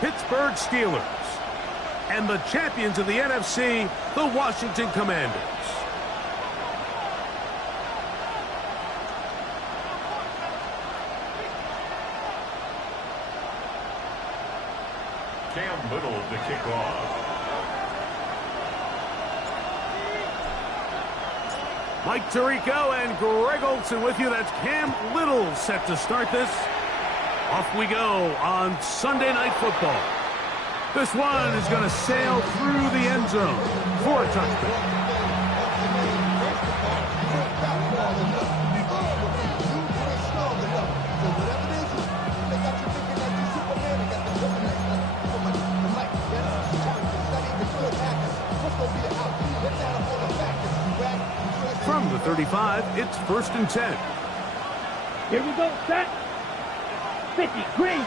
Pittsburgh Steelers. And the champions of the NFC, the Washington Commanders. Cam Little to kick off. Mike Tirico and Greg Olsen with you. That's Cam Little set to start this. Off we go on Sunday Night Football. This one is going to sail through the end zone for a touchdown. From the 35, it's 1st and 10. Here we go, set. 50, green.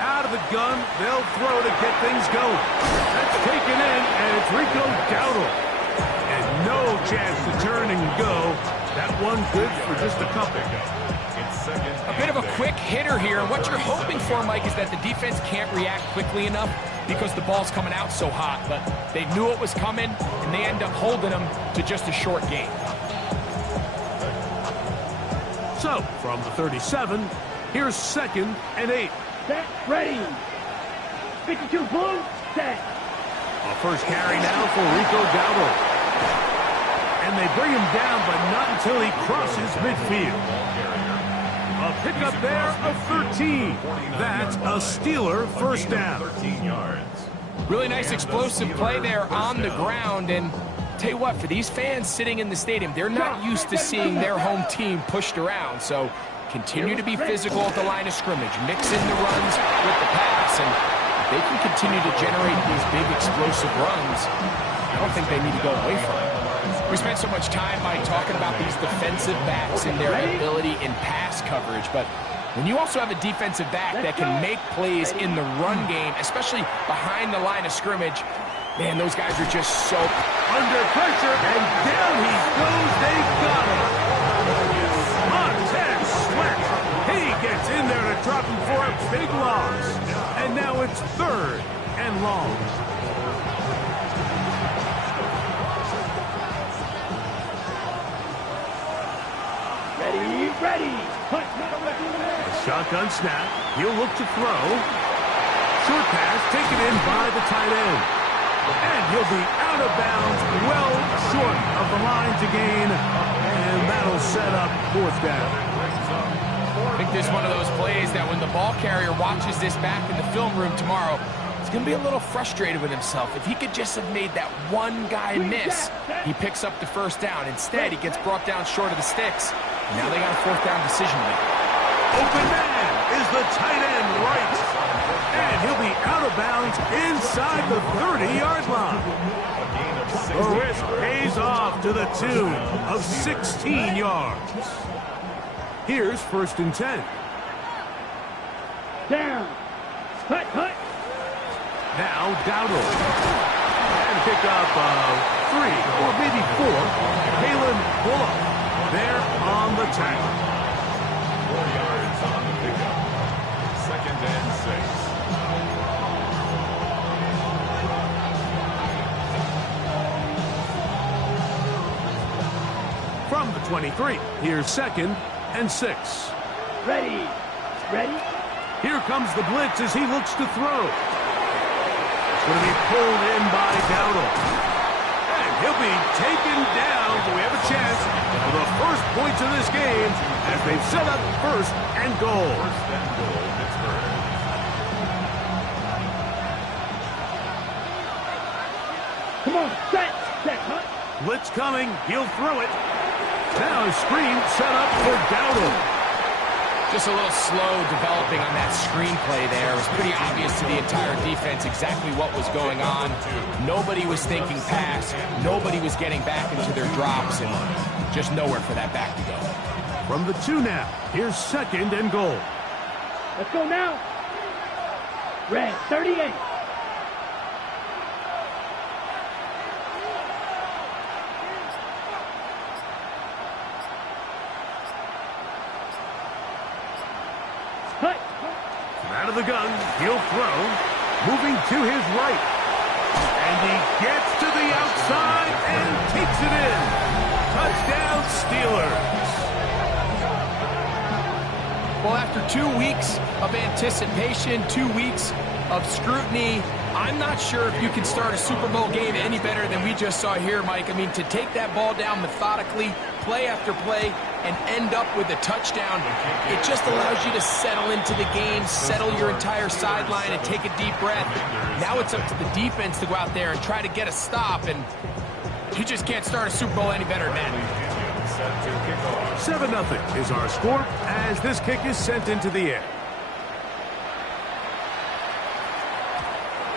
Out of the gun, they'll throw to get things going. That's taken in, and it's Rico Dowdle. And no chance to turn and go. That one good for just a couple. A bit of a quick hitter here. What you're hoping for, Mike, is that the defense can't react quickly enough because the ball's coming out so hot. But they knew it was coming, and they end up holding them to just a short gain. So, from the 37, here's 2nd and 8. Set, ready. 52, blue, set. A first carry now for Rico Dowdle. And they bring him down, but not until he crosses midfield. A pickup there of 13. That's a Steeler first down. 13 yards. Really nice explosive play there on the ground. And tell you what, for these fans sitting in the stadium, they're not used to seeing their home team pushed around. So continue to be physical at the line of scrimmage. Mix in the runs with the pass. And if they can continue to generate these big explosive runs, I don't think they need to go away from it. We spent so much time, Mike, talking about these defensive backs and their ability in pass coverage, but when you also have a defensive back that can make plays in the run game, especially behind the line of scrimmage, man, those guys are just so under pressure, and down he goes. They got him. Montez Sweat. He gets in there to drop him for a big loss. And now it's 3rd and long. Ready. A shotgun snap. He'll look to throw. Short pass taken in by the tight end. And he'll be out of bounds, well short of the line to gain. And that'll set up 4th down. I think this is one of those plays that when the ball carrier watches this back in the film room tomorrow, he's going to be a little frustrated with himself. If he could just have made that one guy miss, he picks up the first down. Instead, he gets brought down short of the sticks. And now they got a 4th down decision to make. Open man is the tight end right. And he'll be out of bounds inside the 30-yard line. The risk pays off to the tune of 16 yards. Here's 1st and 10. Down. Hut. Now Dowdle. And pick up 3 or maybe 4. Kalen Bullock there on the tackle. 4 yards on the pickup. 2nd and 6. From the 23, here's 2nd and 6. Ready. Here comes the blitz as he looks to throw. It's going to be pulled in by Dowdle. And he'll be taken down. Do we have a chance for the first points of this game as they've set up 1st and goal. 1st and goal, Pittsburgh. Come on, set, Hut. Blitz coming. He'll throw it. Now a screen set up for Dowdle. Just a little slow developing on that screenplay there. It was pretty obvious to the entire defense exactly what was going on. Nobody was thinking pass. Nobody was getting back into their drops, and just nowhere for that back to go. From the 2 now, here's 2nd and goal. Let's go now. Red, 38. the gun. He'll throw. Moving to his right. And he gets to the outside and takes it in. Touchdown, Steelers. Well, after 2 weeks of anticipation, 2 weeks of scrutiny, I'm not sure if you can start a Super Bowl game any better than we just saw here, Mike. I mean, to take that ball down methodically, play after play, and end up with a touchdown, it just allows you to settle into the game, settle your entire sideline, and take a deep breath. Now it's up to the defense to go out there and try to get a stop, and you just can't start a Super Bowl any better than that. 7-0 is our score as this kick is sent into the air.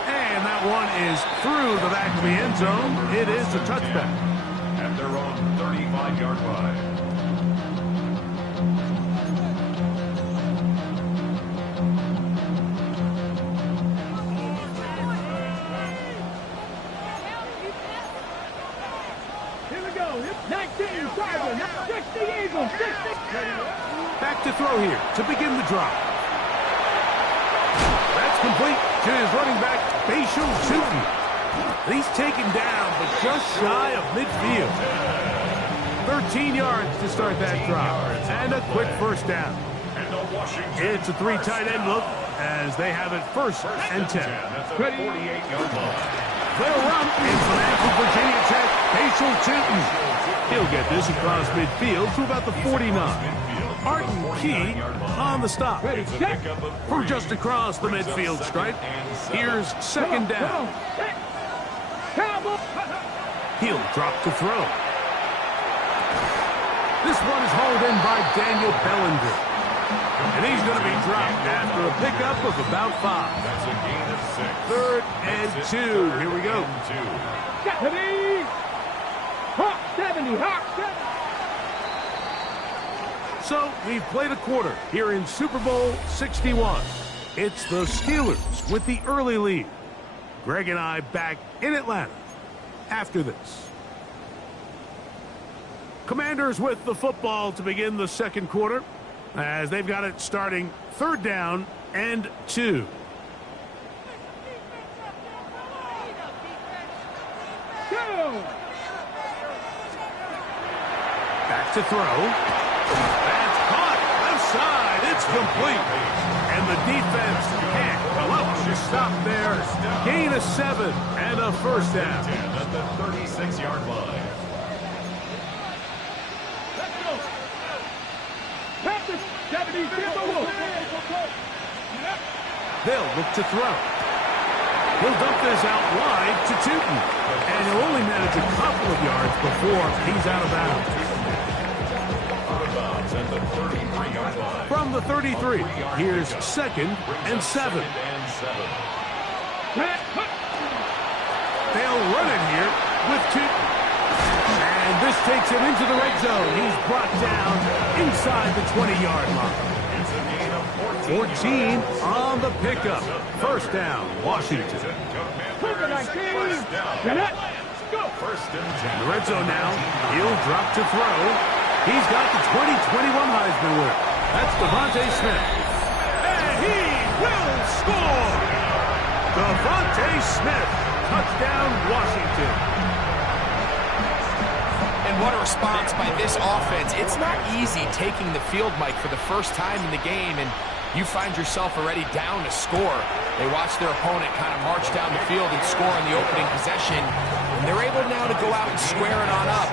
And that one is through the back of the end zone. It is a touchback. At their own 35-yard line. Here we go. 19, Tiger, 60 Eagles, 60. Back to throw here to begin the drive. That's complete to his running back, Bashal Tutin. He's taken down, but just shy of midfield. 13 yards to start that drive, and a quick first down. It's a 3 tight end look as they have it 1st and 10. Ready? 48-yard line. They'll run in from Virginia Tech, Bashal Tutin. He'll get this across midfield to about the 49. Arden Key on the stop. Ready, check. From just across the midfield stripe, here's 2nd down. He'll drop to throw. This one is hauled in by Daniel Bellinger. And he's going to be dropped after a pickup of about 5. That's a gain of 6. 3rd and 2. Here we go. 70. Hawk 70. Hawk 70. So we've played a quarter here in Super Bowl 61. It's the Steelers with the early lead. Greg and I back in Atlanta after this. Commanders with the football to begin the 2nd quarter as they've got it starting 3rd down and 2. Back to throw. That's caught. Left side. It's complete. And the defense can't come up with a stop there. Gain of 7 and a 1st down. At the 36-yard line. They'll look to throw. He'll dump this out wide to Tutin. And he'll only manage a couple of yards before he's out of bounds. At the 33-yard line. From the 33, here's 2nd and 7. They'll run it here with Tutin. And this takes him into the red zone. He's brought down inside the 20-yard line. 14 on the pickup. 1st down, Washington. In the red zone now, he'll drop to throw. He's got the 2021 Heisman winner. That's Devontae Smith. And he will score! Devontae Smith, touchdown Washington. And what a response by this offense. It's not easy taking the field, Mike, for the first time in the game, and you find yourself already down to score. They watch their opponent kind of march down the field and score in the opening possession, and they're able now to go out and square it on up.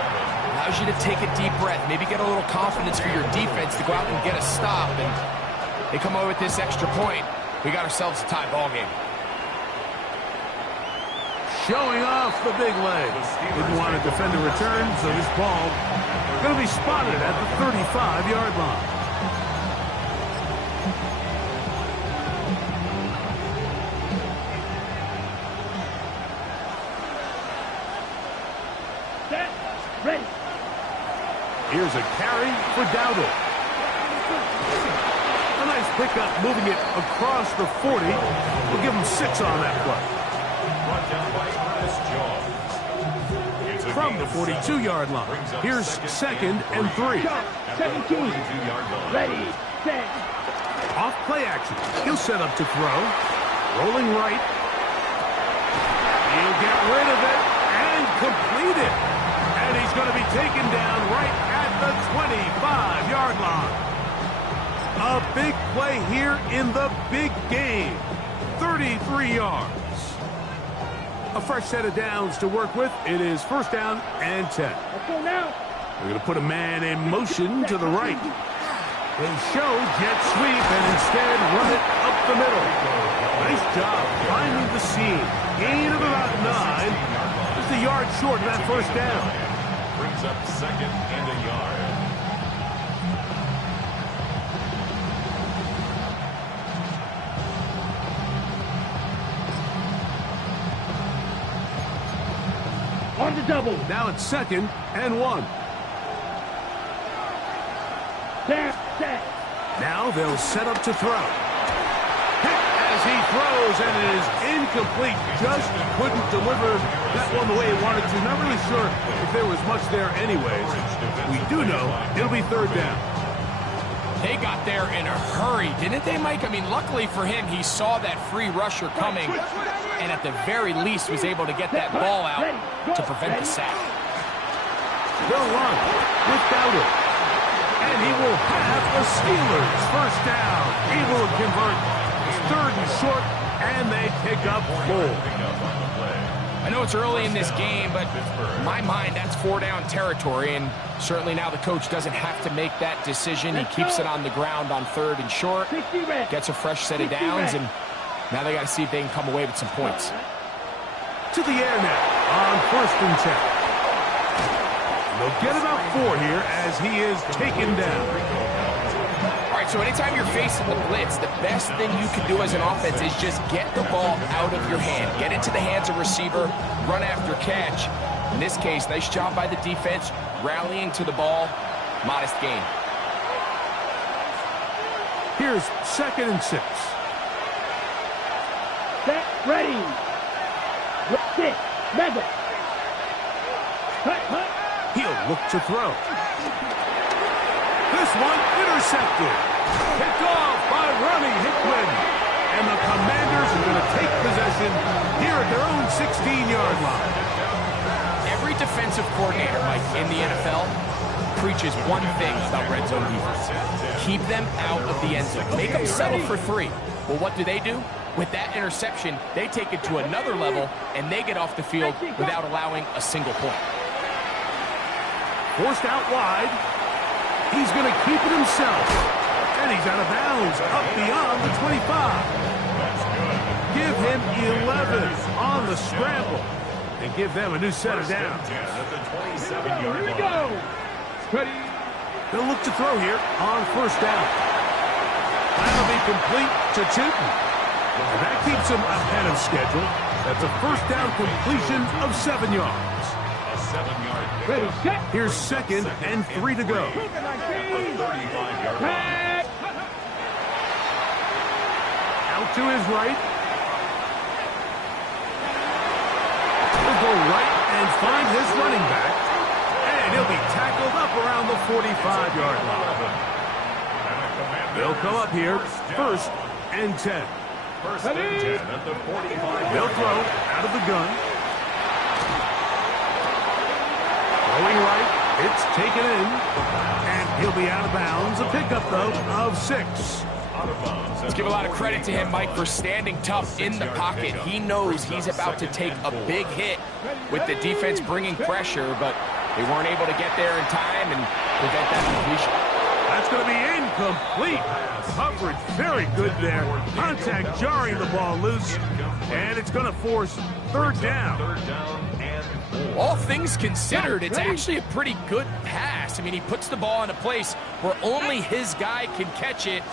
Allows you to take a deep breath, maybe get a little confidence for your defense to go out and get a stop, and they come away with this extra point. We got ourselves a tie ball game. Showing off the big leg. Didn't want to defend a return, so this ball going to be spotted at the 35-yard line. Set. Ready. Here's a carry for Dowdle. A nice pickup, moving it across the 40. We'll give him 6 on that play. Brought down by Ernest Jones. From the 42-yard line, here's 2nd and 3. 17. 42-yard line. Ready. Set. Off play action. He'll set up to throw. Rolling right. He'll get rid of it and complete it. And he's going to be taken down right at the 25-yard line. A big play here in the big game. 33 yards. A fresh set of downs to work with. It is first down and 10. Let's go now. They're going to put a man in motion to the right. They show jet sweep and instead run it up the middle. Nice job finding the seam. Gain of about 9. Just a yard short of that first down. Brings up second and a yard. On the double. Now it's second and 1. Set. Now they'll set up to throw. Hit as he throws, and it is incomplete. Just couldn't deliver that one the way he wanted to. Not really sure if there was much there anyways. We do know it'll be third down. They got there in a hurry, didn't they, Mike? I mean, luckily for him, he saw that free rusher coming, and at the very least was able to get that ball out to prevent the sack. They'll run without it. And he will have the Steelers first down. Able to convert. It's third and short, and they pick up 4. I know it's early in this game, but in my mind, that's 4-down territory, and certainly now the coach doesn't have to make that decision. He keeps it on the ground on third and short, gets a fresh set of downs, and now they got to see if they can come away with some points. To the air now on first and 10. They'll get about 4 here as he is taken down. All right, so anytime you're facing the blitz, the best thing you can do as an offense is just get the ball out of your hand. Get into the hands of receiver, run after catch. In this case, nice job by the defense, rallying to the ball, modest gain. Here's second and 6. Set. Ready. Sit. Level. Cut. He'll look to throw. This one intercepted. Picked off by Ronnie Hickman. And the Commanders are going to take possession here at their own 16-yard line. Every defensive coordinator, Mike, in the NFL preaches one thing about red zone defense. Keep them out of the end zone. Make them settle for 3. Well, what do? With that interception, they take it to another level, and they get off the field without allowing a single point. Forced out wide. He's going to keep it himself. And he's out of bounds up beyond the 25. Give him 11 on the scramble. And give them a new set of downs. Here we go. Ready. They'll look to throw here on first down. That'll be complete to Tootin. And that keeps him ahead of schedule. That's a first down completion of 7 yards. A 7-yard pick. Ready. Set. Here's second and 3 to go. 35-yard line. Out to his right. He'll go right and find his running back. And he'll be tackled up around the 45-yard line. They'll come up here first and 10. First and 10 at the 45. They'll throw out of the gun. Going right, it's taken in, and he'll be out of bounds. A pickup, though, of 6. Let's give a lot of credit to him, Mike, for standing tough in the pocket. He knows he's about to take a big hit with the defense bringing pressure, but they weren't able to get there in time and prevent that completion. That's going to be incomplete. Coverage very good there. Contact jarring the ball loose, and it's going to force third down. Third down and 4. All things considered, it's actually a pretty good pass. I mean, he puts the ball in a place where only his guy can catch it,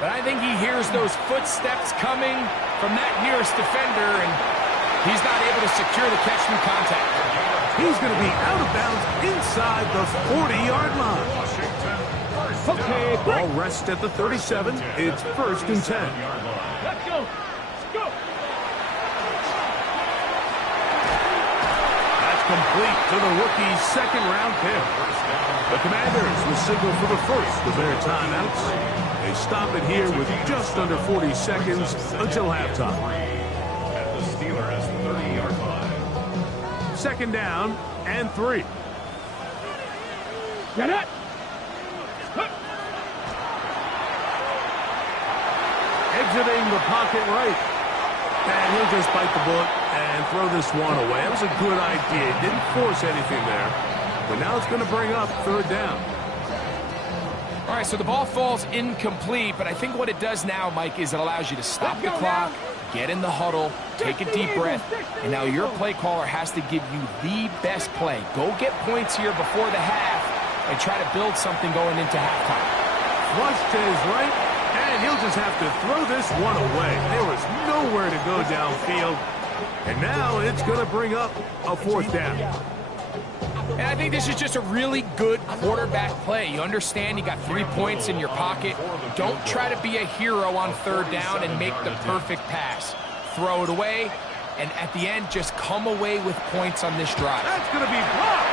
but I think he hears those footsteps coming from that nearest defender, and he's not able to secure the catch through contact. He's going to be out of bounds inside the 40-yard line. Okay, Ball rests at the 37. It's first and 10. Let's go. Let's go. That's complete to to the rookie's second-round pick. The Commanders will signal for the first of their timeouts. They stop it here with just under 40 seconds until halftime. At the Steelers' 30-yard line. Second down and 3. Get it. Exiting the pocket right. And he'll just bite the bullet and throw this one away. That was a good idea. Didn't force anything there. But now it's going to bring up third down. All right, so the ball falls incomplete, but I think what it does now, Mike, is it allows you to stop the clock, get in the huddle, take a deep breath, and now your play caller has to give you the best play. Go get points here before the half and try to build something going into halftime. Flush to his right, and he'll just have to throw this one away. There was nowhere to go downfield, and now it's going to bring up a fourth down. And I think this is just a really good quarterback play. You understand you got 3 points in your pocket. Don't try to be a hero on third down and make the perfect pass. Throw it away, and at the end, just come away with points on this drive. That's going to be blocked.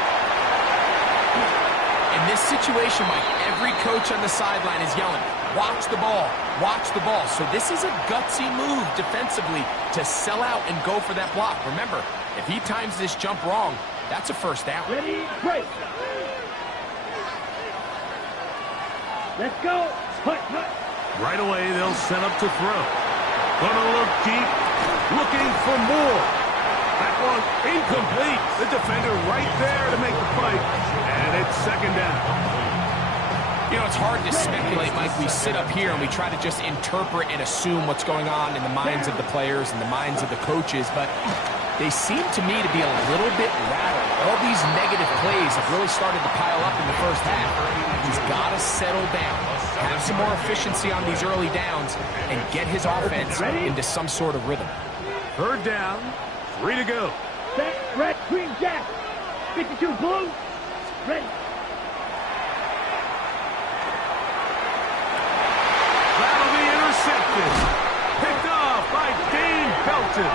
In this situation, Mike, every coach on the sideline is yelling, watch the ball, watch the ball. So this is a gutsy move defensively to sell out and go for that block. Remember, if he times this jump wrong, that's a first down. Ready, break. Let's go. Hut, hut. Right away, they'll set up to throw. Gonna look deep, looking for more. That one incomplete. The defender right there to make the fight. And it's second down. You know, it's hard to speculate, Mike. We sit up here and we try to just interpret and assume what's going on in the minds of the players and the minds of the coaches, but they seem to me to be a little bit rattled. All these negative plays have really started to pile up in the first half. He's got to settle down, have some more efficiency on these early downs, and get his offense into some sort of rhythm. Third down, 3 to go. Set, red, green, jack. 52 blue. Ready. That'll be intercepted. Picked off by Dane Belton.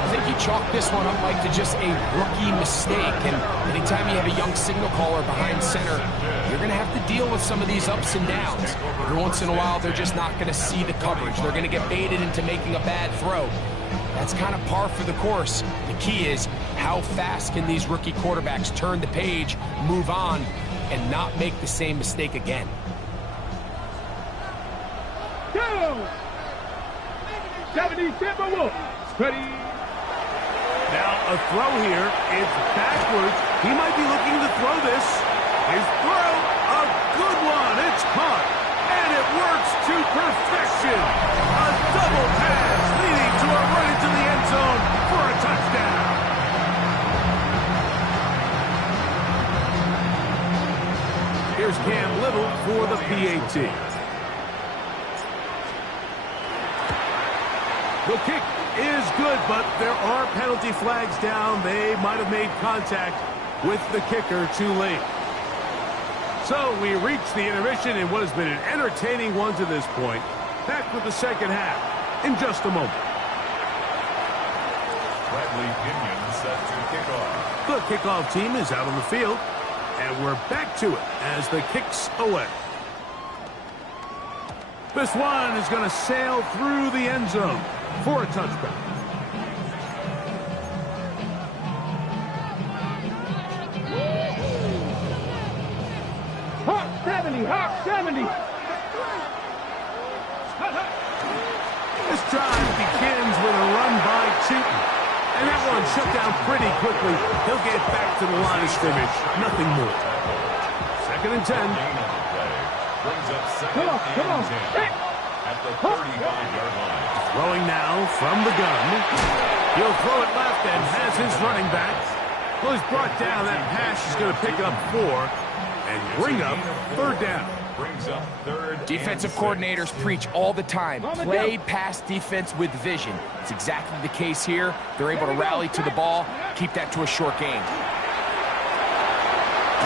I think you chalk this one up, Mike, to just a rookie mistake. And anytime you have a young signal caller behind center, you're going to have to deal with some of these ups and downs. Every once in a while, they're just not going to see the coverage. They're going to get baited into making a bad throw. That's kind of par for the course. The key is how fast can these rookie quarterbacks turn the page, move on, and not make the same mistake again. Go. 70 Timberwolves. Ready. Now a throw here. It's backwards. He might be looking to throw this. His throw, a good one. It's caught. And it works to perfection. A double pass leading to a run into the end zone for a touchdown. Here's Cam Little for the PAT. The kick is good, but there are penalty flags down. They might have made contact with the kicker too late. So we reach the intermission in what has been an entertaining one to this point. Back with the second half in just a moment. Bradley Pinion set to kick off. The kickoff team is out on the field, and we're back to it as the kick's away. This one is going to sail through the end zone for a touchback. Hawk 70, Hawk 70. This drive begins with a run by Cheaton. And that one shut down pretty quickly. He'll get back to the line of scrimmage. Nothing more. Second and 10. Brings up second Come on, come on. and 10 at the 35-yard line. Throwing now from the gun. He'll throw it left and has his running back. Well, he's brought down. That pass is going to pick up 4 and bring up third down. Brings up third. Defensive coordinators preach all the time, play pass defense with vision. It's exactly the case here. They're able to rally to the ball, keep that to a short gain.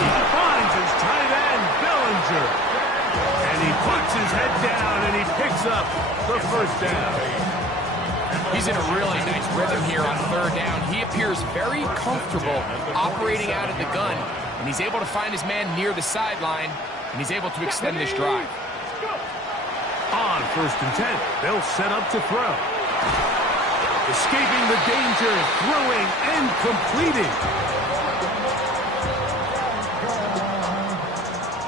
He finds his tight end, Bellinger. And he puts his head down and he picks up the first down. He's He's in a really nice rhythm here on third down. He appears very comfortable operating out of the gun, and he's able to find his man near the sideline, and he's able to extend this drive. On 1st and 10, they'll set up to throw. Escaping the danger, throwing and completing.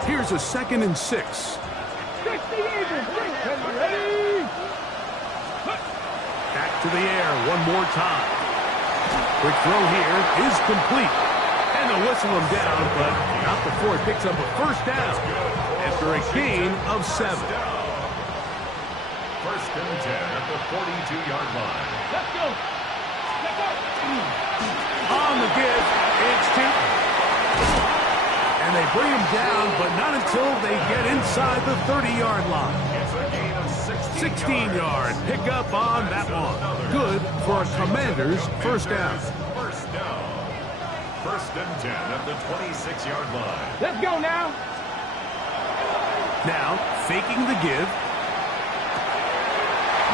Here's a 2nd and 6. 60 Eagles, ready. Back to the air one more time. Quick throw here is complete. And they'll whistle him down, but not before it picks up a 1st down after a gain of 7. 1st and 10 at the 42-yard line. Let's go. Let's go. On the give, it's Tootin. And they bring him down, but not until they get inside the 30-yard line. It's a gain of 16-yard pickup on that one. Good for a Commanders' 1st down. 1st down. 1st and 10 at the 26-yard line. Let's go now. Now, faking the give.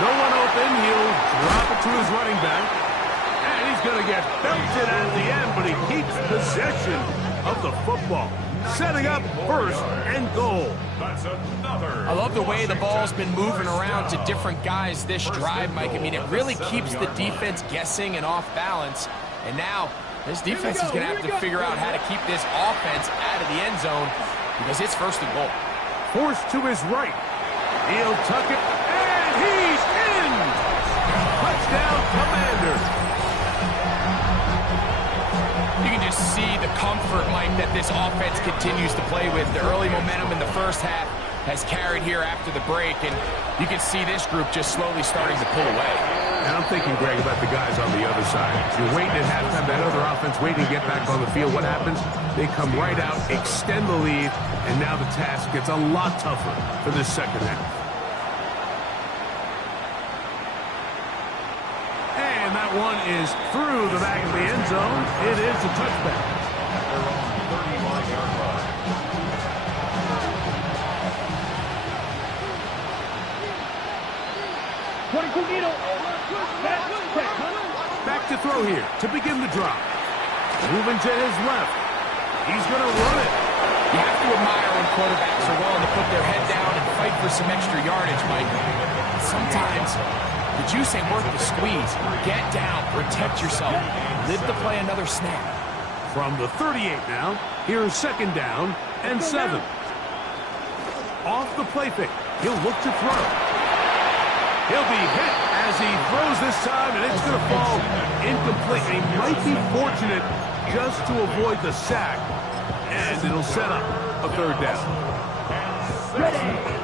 No one open. He'll drop it to his running back. And he's going to get belted at the end, but he keeps possession of the football. Setting up 1st and goal. That's another. I love the way the ball's been moving around to different guys this drive, Mike. I mean, it really keeps the defense guessing and off balance. And now, this defense is going to have to figure out how to keep this offense out of the end zone because it's 1st and goal. Forced to his right. He'll tuck it, and he's in! Touchdown, Commanders. You can just see the comfort, Mike, that this offense continues to play with. The early momentum in the 1st half has carried here after the break, and you can see this group just slowly starting to pull away. And I'm thinking, Greg, about the guys on the other side. You're waiting at halftime, that other offense waiting to get back on the field. What happens? They come right out, extend the lead, and now the task gets a lot tougher for this 2nd half. And that one is through the back of the end zone. It is a touchback. They're on the 31-yard line. Back to throw here to begin the drop. Moving to his left. He's going to run it. You have to admire when quarterbacks are willing to put their head down and fight for some extra yardage, Mike. Sometimes the juice ain't worth the squeeze. Get down, protect yourself, live to play another snap. From the 38 now, here's 2nd down and 7. Off the play fake, he'll look to throw. He'll be hit as he throws this time, and it's going to fall incomplete. He might be fortunate just to avoid the sack, and it'll set up a 3rd down. 6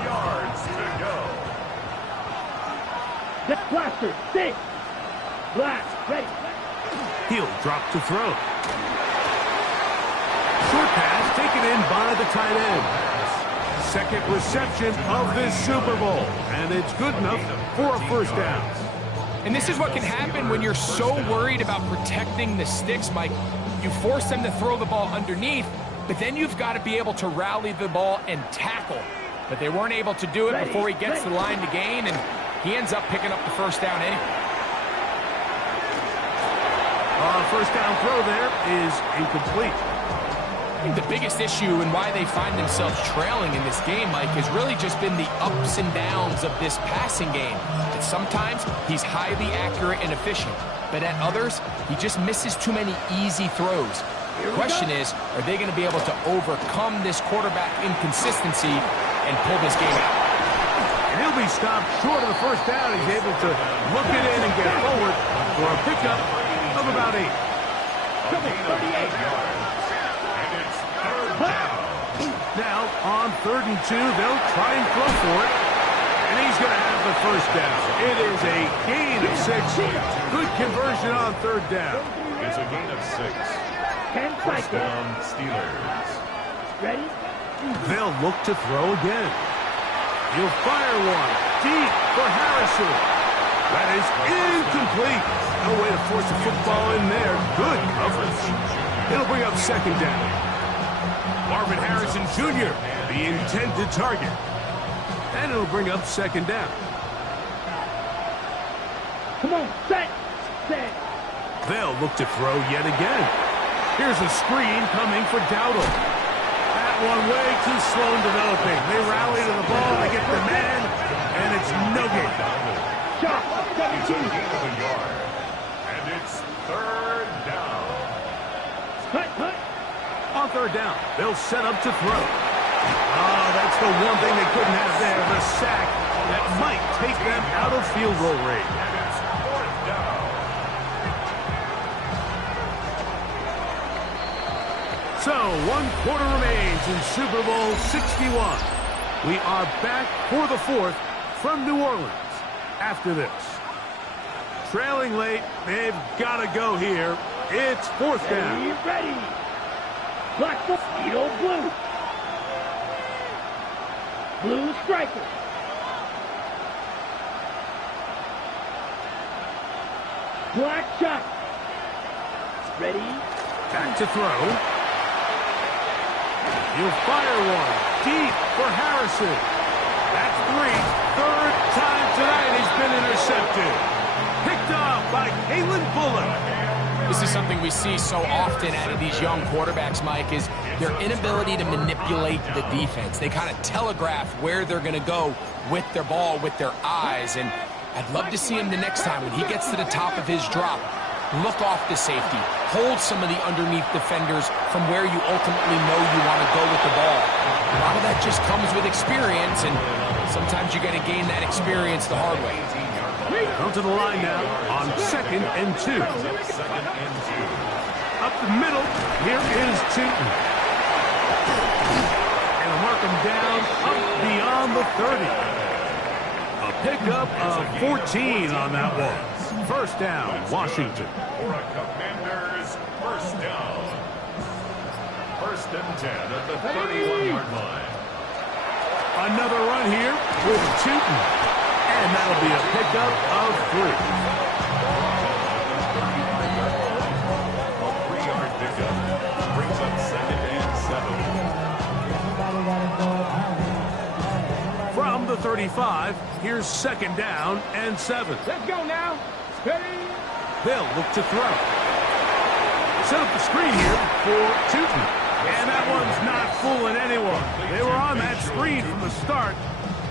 yards to go. Get blaster. 6. Blast. Ready. He'll drop to throw. Short pass taken in by the tight end. 2nd reception of this Super Bowl, and it's good enough for a 1st down. And this is what can happen when you're so worried about protecting the sticks, Mike. You force them to throw the ball underneath, but then you've got to be able to rally the ball and tackle. But they weren't able to do it before he gets to the line to gain, and he ends up picking up the 1st down anyway. 1st down throw there is incomplete. I think the biggest issue and why they find themselves trailing in this game, Mike, has really just been the ups and downs of this passing game. And sometimes he's highly accurate and efficient, but at others, he just misses too many easy throws. The question is, are they going to be able to overcome this quarterback inconsistency and pull this game out? And he'll be stopped short of the 1st down. He's able to look it in and get forward for a pickup of about 8. 38 yards. And it's 3rd down. Now, on 3rd and 2, they'll try and throw for it. And he's going to have the 1st down. It is a gain of 6. Good conversion on 3rd down. It's a gain of 6. 10 First seconds. down, Steelers. Ready. They'll look to throw again. He'll fire one deep for Harrison. That is incomplete. No way to force a football in there. Good coverage. It'll bring up 2nd down. Marvin Harrison Jr., the intended target. And it'll bring up 2nd down. Come on, set. They'll look to throw yet again. Here's a screen coming for Dowdle. That one way too slow in developing. They rally to the ball, they get the man, and it's no gain. Shot, He's a 17. gain of a yard. And it's third down. Cut. On third down, they'll set up to throw. Oh, that's the one thing they couldn't have there, the sack that might take them out of field goal range. And it's fourth down. So, 1 quarter remains in Super Bowl 61. We are back for the fourth from New Orleans after this. Trailing late, they've got to go here. It's fourth down. Ready. Black ball, Edo blue. Blue striker. Black shot. Ready. Back to throw. He'll fire one. Deep for Harrison. That's 3. Third time tonight he's been intercepted. Picked off by Kalen Bullock. This is something we see so often out of these young quarterbacks, Mike, is their inability to manipulate the defense. They kind of telegraph where they're going to go with their ball, with their eyes. And I'd love to see him the next time when he gets to the top of his drop. Look off the safety. Hold some of the underneath defenders from where you ultimately know you want to go with the ball. A lot of that just comes with experience, and sometimes you got to gain that experience the hard way. Come to the line now on 2nd and 2. Up the middle, here is Tootin. And mark him down up beyond the 30. A pickup of 14 on that one. First down, Washington. For a Commanders first down. 1st and 10 at the 31-yard line. Another run here with Tootin. And that'll be a pickup of 3. A 3-yard pickup brings up 2nd and 7. From the 35, here's 2nd down and 7. Let's go now. Ready. They'll look to throw. Set up the screen here for Tootin. And that one's not fooling anyone. They were on that screen from the start,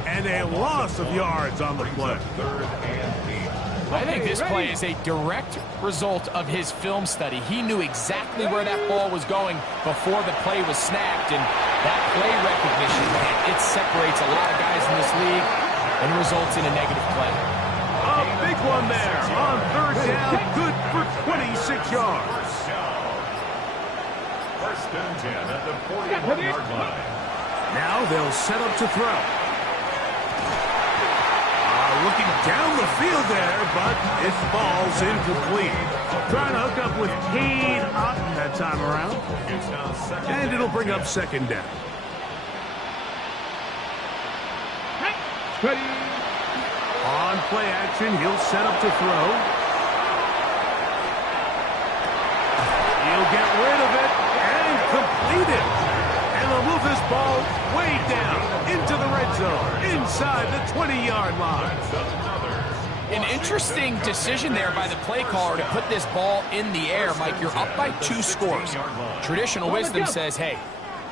and a loss of yards on the play. 3rd and 8. I think this play is a direct result of his film study. He knew exactly where that ball was going before the play was snapped, and that play recognition, man, it separates a lot of guys in this league and results in a negative play. A big one there on 3rd down, good for 26 yards. 1st and 10 at the 41-yard line. Now they'll set up to throw. Looking down the field there, but it falls incomplete. Trying to hook up with Cade Otton that time around. It's now 2nd And it'll bring up 2nd down. Ready. On play action, he'll set up to throw. He'll get rid of it and complete it. And they'll move this ball way down into the red zone, inside the 20-yard line. An interesting decision there by the play caller to put this ball in the air. Mike, you're up by 2 scores. Traditional wisdom says, hey,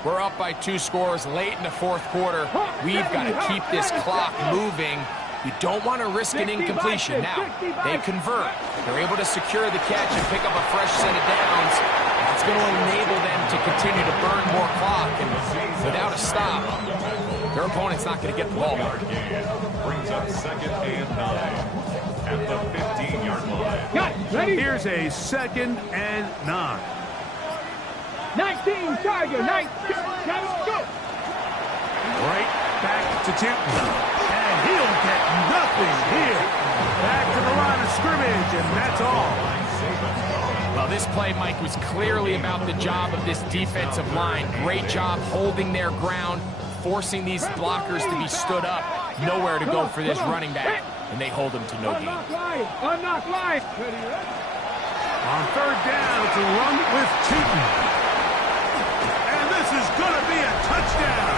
we're up by 2 scores late in the 4th quarter. We've got to keep this clock moving. You don't want to risk an incompletion. Now, they convert. They're able to secure the catch and pick up a fresh set of downs. It's going to enable them to continue to burn more clock. And without a stop, their opponent's not going to get the ball back. Brings up 2nd and 9 at the 15-yard line. Got it. Ready. Here's a 2nd and 9. 19 Tiger. 19. Let's go. Right back to Tootin. And he'll get nothing here. Back to the line of scrimmage, and that's all. Well, this play, Mike, was clearly about the job of this defensive line. Great job holding their ground, forcing these blockers to be stood up. Nowhere to go for this running back, and they hold him to no gain. Unlock line. On 3rd down, it's a run with Tootin. And this is going to be a touchdown.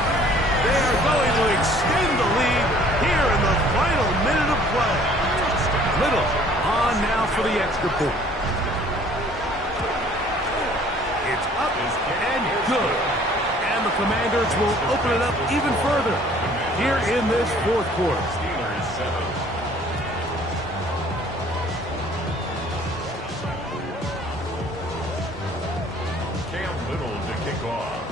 They are going to extend the lead here in the final minute of play. Little on now for the extra point. It's up and good. And the Commanders will open it up even further here in this fourth quarter. Steelers 7. Cam Little to kick off.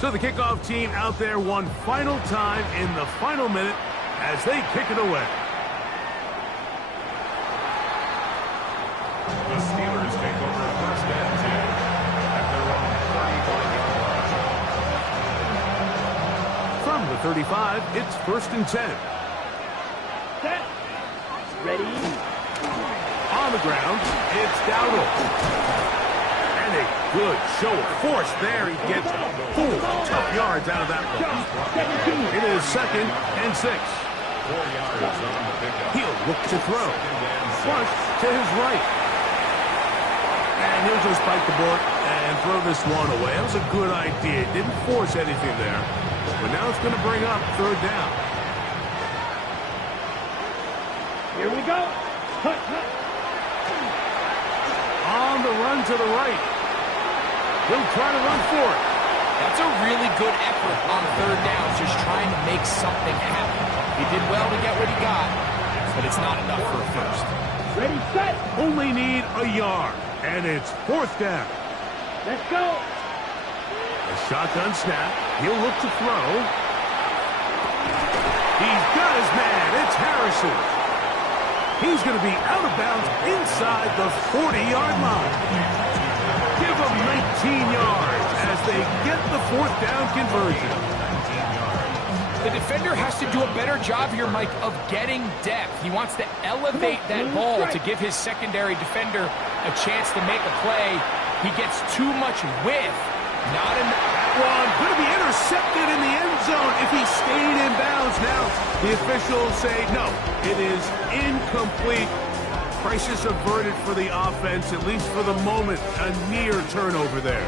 So the kickoff team out there one final time in the final minute as they kick it away. The Steelers take over first and 10 at their own 35-yard line. From the 35, it's first and 10. Set. Ready. On the ground, it's Dowdle. And a good show of force there. He gets 4 tough yards out of that one. 17. It is second and 6. 4 yards on the pickup. He'll look to throw. Flush to his right. And he'll just bite the bullet and throw this one away. That was a good idea. Didn't force anything there. But now it's going to bring up third down. Here we go. Cut, cut. On the run to the right. He'll try to run for it. That's a really good effort on third down, just trying to make something happen. He did well to get what he got, but it's not enough for a first. Ready, set. Only need a yard. And it's fourth down. Let's go. A shotgun snap. He'll look to throw. He's got his man. It's Harrison. He's going to be out of bounds inside the 40-yard line. Give him 19 yards as they get the fourth down conversion. The defender has to do a better job here, Mike, of getting depth. He wants to elevate that ball to give his secondary defender a chance to make a play. He gets too much width. Not enough. One going to be intercepted in the end zone if he stayed in bounds. Now the officials say no, it is incomplete. Crisis averted for the offense, at least for the moment. A near turnover there.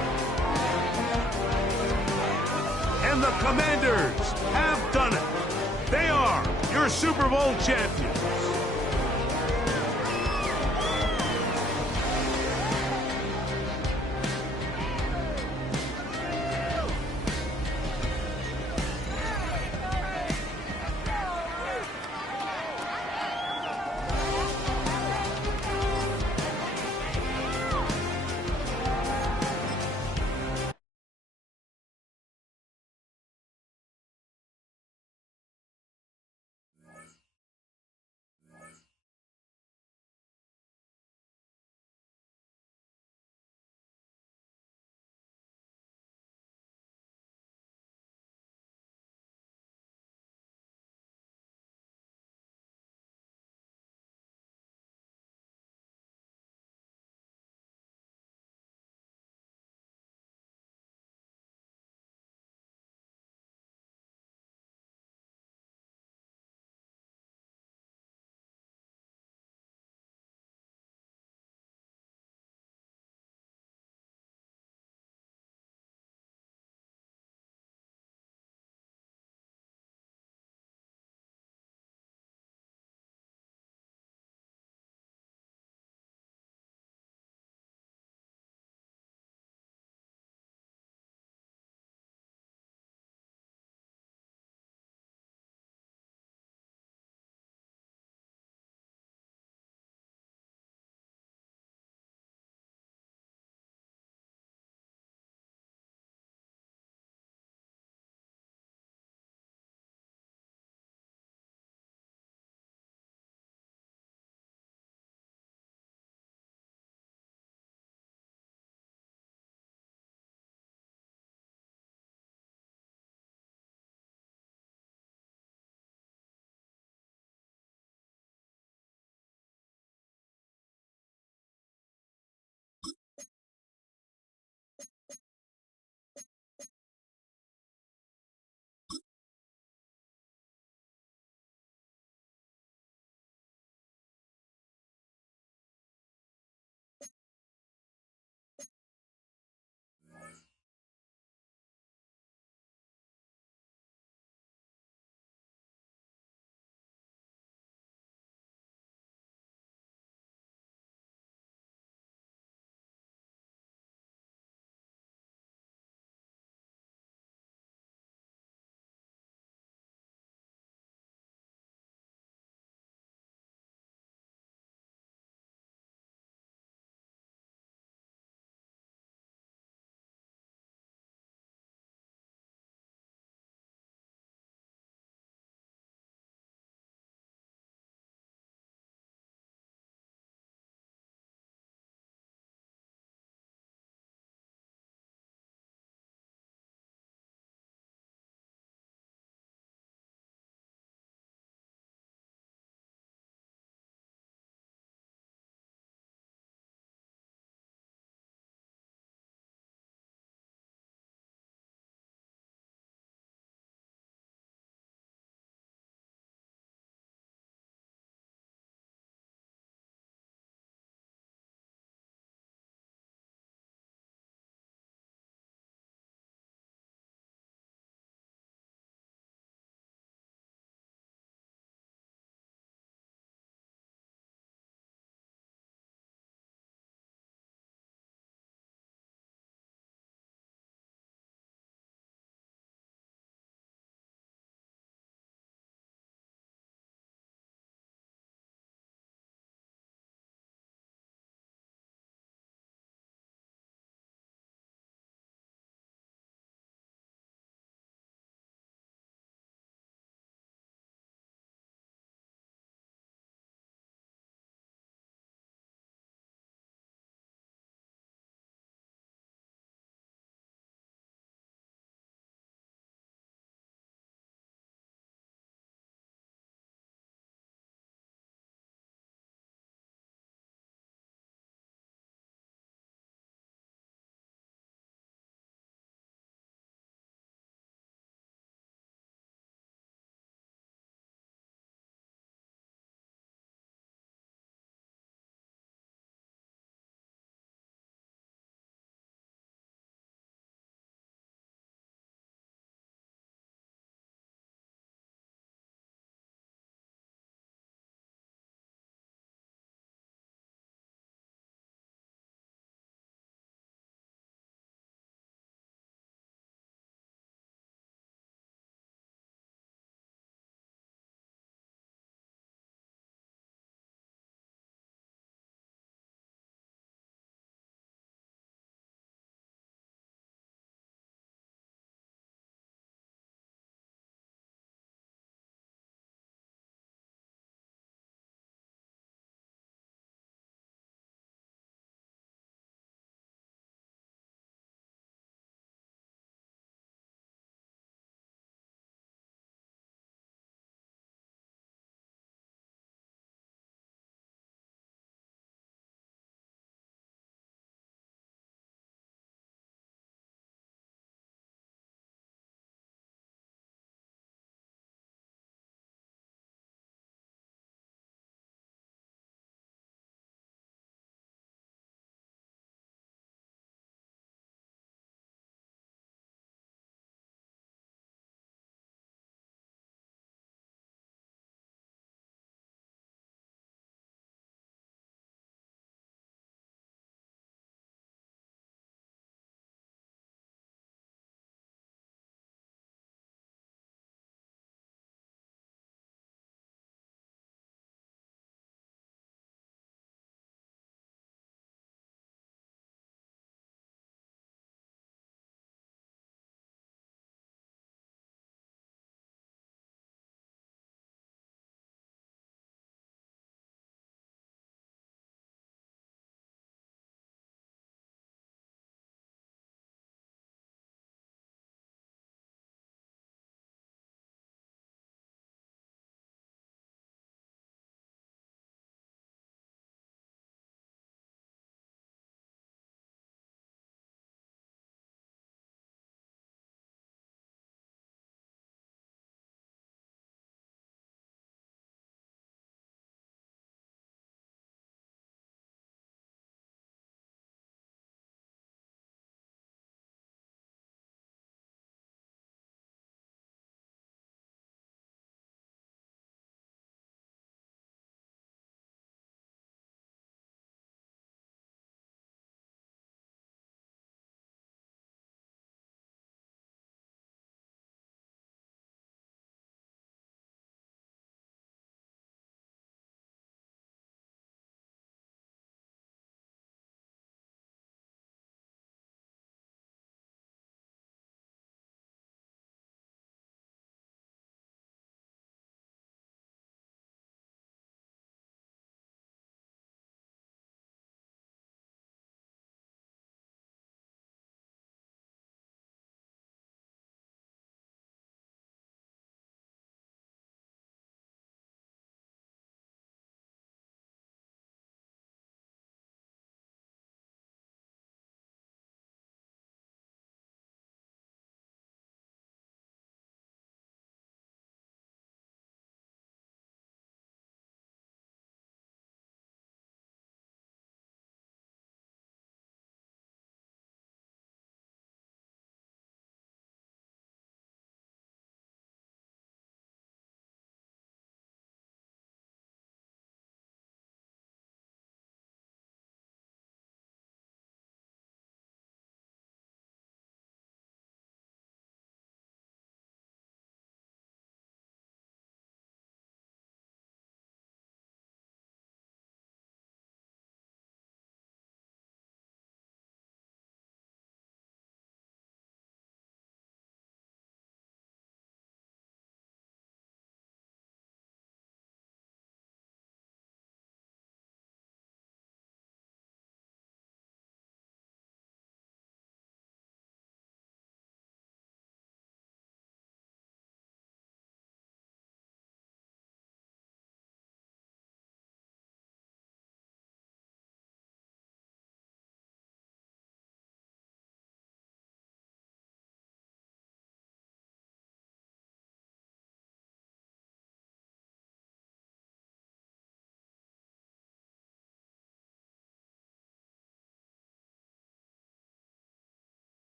And the Commanders have done it. They are your Super Bowl champions.